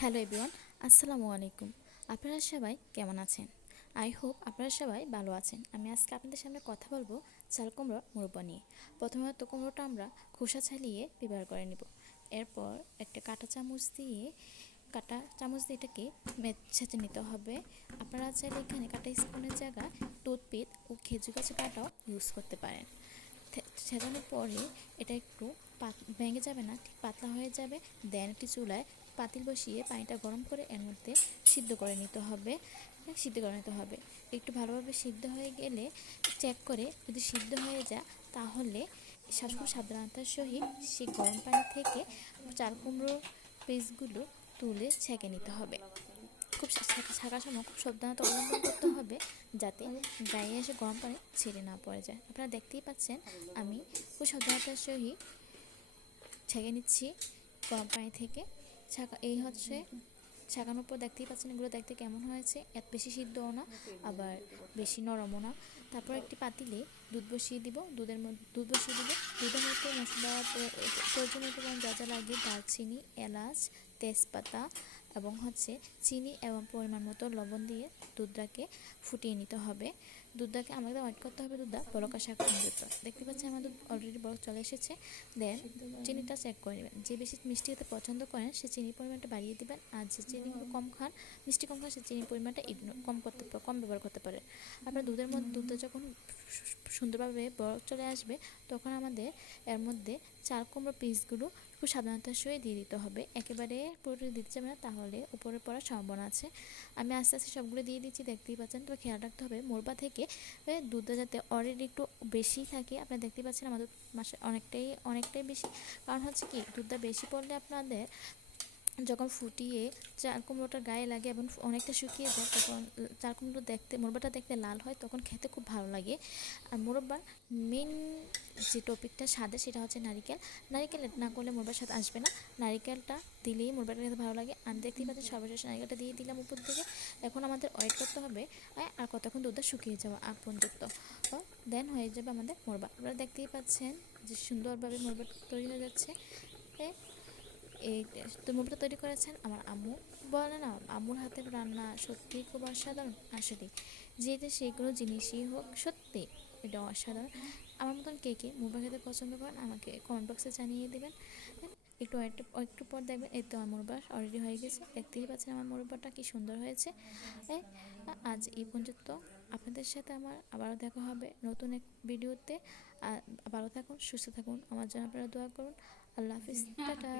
Hello everyone, আসসালামু আলাইকুম। আপনারা সবাই কেমন আছেন? আই হোপ আপনারা সবাই ভালো আছেন। আমি আজকে আপনাদের সামনে কথা বলবো চাল কুমড়োর মুরব্বা নিয়ে। প্রথমত কুমড়োটা আমরা খোসা ছাড়িয়ে ব্যবহার করে নিব। এরপর একটা কাটা চামচ দিয়ে এটাকে ছেঁচে নিতে হবে। আপনারা চাইলে এখানে কাটা স্পুনের জায়গায় টুথপিক ও খেজুর গাছের কাটাও ইউজ করতে পারেন। ছেঁচানোর পরে এটা একটু ভেঙে যাবে না, ঠিক পাতলা হয়ে যাবে। দেন একটি চুলায় পাতিল বসিয়ে পানিটা গরম করে এর মধ্যে সিদ্ধ করে নিতে হবে। একটু ভালোভাবে সিদ্ধ হয়ে গেলে চেক করে যদি সিদ্ধ হয়ে যায় তাহলে খুব সাবধানতার সহিত সেই গরম পানি থেকে চাল কুমড়োর পিসগুলো তুলে ছেঁকে নিতে হবে। খুব ছাঁকার সময় খুব সাবধানতা অবলম্বন করতে হবে যাতে গায়ে এসে গরম পানি ছেড়ে না পড়ে যায়। আপনারা দেখতেই পাচ্ছেন আমি খুব সাবধানতার সহিত ছেঁকে নিচ্ছি গরম পানি থেকে। ছাঁকানোর পর দেখতেই পাচ্ছেন এগুলো দেখতে কেমন হয়েছে। এত বেশি সিদ্ধও না আবার বেশি নরমও না। তারপর একটি পাতিলে দুধ বসিয়ে দিব। দুধের মধ্যে মশলা প্রয়োজনীয় উপকরণ যা যা লাগে দারচিনি, এলাচ, তেজপাতা এবং চিনি এবং পরিমাণ মতো লবণ দিয়ে দুধটাকে ফুটিয়ে নিতে হবে। দুধটাকে আমাদের ওয়েট করতে হবে দুধটা বলক আসা পর্যন্ত। দেখতে পাচ্ছেন আমার দুধ অলরেডি বলক চলে এসেছে। দেন চিনিটা চেক করে নেবেন। যে বেশি মিষ্টি হতে পছন্দ করেন সে চিনির পরিমাণটা বাড়িয়ে দিবেন, আর যে চিনি মিষ্টি কম খান সে চিনির পরিমাণটা কম ব্যবহার করতে পারে। আপনার দুধটা যখন সুন্দরভাবে বলক চলে আসবে তখন আমাদের এর মধ্যে চাল কুমড়োর পিসগুলো খুব সাবধানতার সহিত দিয়ে দিতে হবে। একেবারে পুরোটা দিতে যাবে না, তাহলে উপরে পড়ার সম্ভাবনা আছে। আমি আস্তে আস্তে সবগুলো দিয়ে দিচ্ছি, দেখতেই পাচ্ছেন। তবে খেয়াল রাখতে হবে মোরবা থেকে দুধটা যাতে অলরেডি একটু বেশি থাকে। আপনারা দেখতেই পাচ্ছেন আমাদের মাসে অনেকটাই বেশি। কারণ কি দুধটা বেশি পড়লে আপনাদের যখন ফুটিয়ে চাল কুমড়োটা গায়ে লাগে এবং অনেকটা শুকিয়ে যায় তখন চাল কুমড়ো মোরব্বাটা দেখতে লাল হয়, তখন খেতে খুব ভালো লাগে। আর মোরব্বার মেন যে টপিকটা স্বাদে সেটা হচ্ছে নারিকেল না করলে মোরব্বার স্বাদ আসবে না। নারিকেলটা দিলেই মোরব্বাটা খেতে ভালো লাগে। আমি দেখতেই পাচ্ছি সর্বশেষ নারিকেলটা দিয়ে দিলাম উপর থেকে। এখন আমাদের ওয়েট করতে হবে আর কতক্ষণ দুধটা শুকিয়ে যাওয়া আগ পর্যন্ত। দেন হয়ে যাবে আমাদের মোরব্বা। আপনারা দেখতেই পাচ্ছেন যে সুন্দরভাবে মোরব্বা তৈরি হয়ে যাচ্ছে। এই মোমোটা তৈরি করেছেন আমার আম্মু। বলে না, আম্মুর হাতের রান্না সত্যিই খুব অসাধারণ। আসলে যে সেগুলো জিনিসই হোক সত্যি এটা অসাধারণ। আমার মতন কে কে মোমো খেতে পছন্দ করেন আমাকে কমেন্ট বক্সে জানিয়ে দেবেন। একটু পর দেখবেন এই তো আমার মোরব্বা অলরেডি হয়ে গেছে। দেখতেই পাচ্ছেন আমার মোরব্বাটা কি সুন্দর হয়েছে। আজ এই পর্যন্ত। আপনাদের সাথে আমার আবারও দেখা হবে নতুন এক ভিডিওতে। ভালো থাকুন, সুস্থ থাকুন, আমার জন্য আপনারা দোয়া করুন। আল্লাহ হাফিজ, টাটা।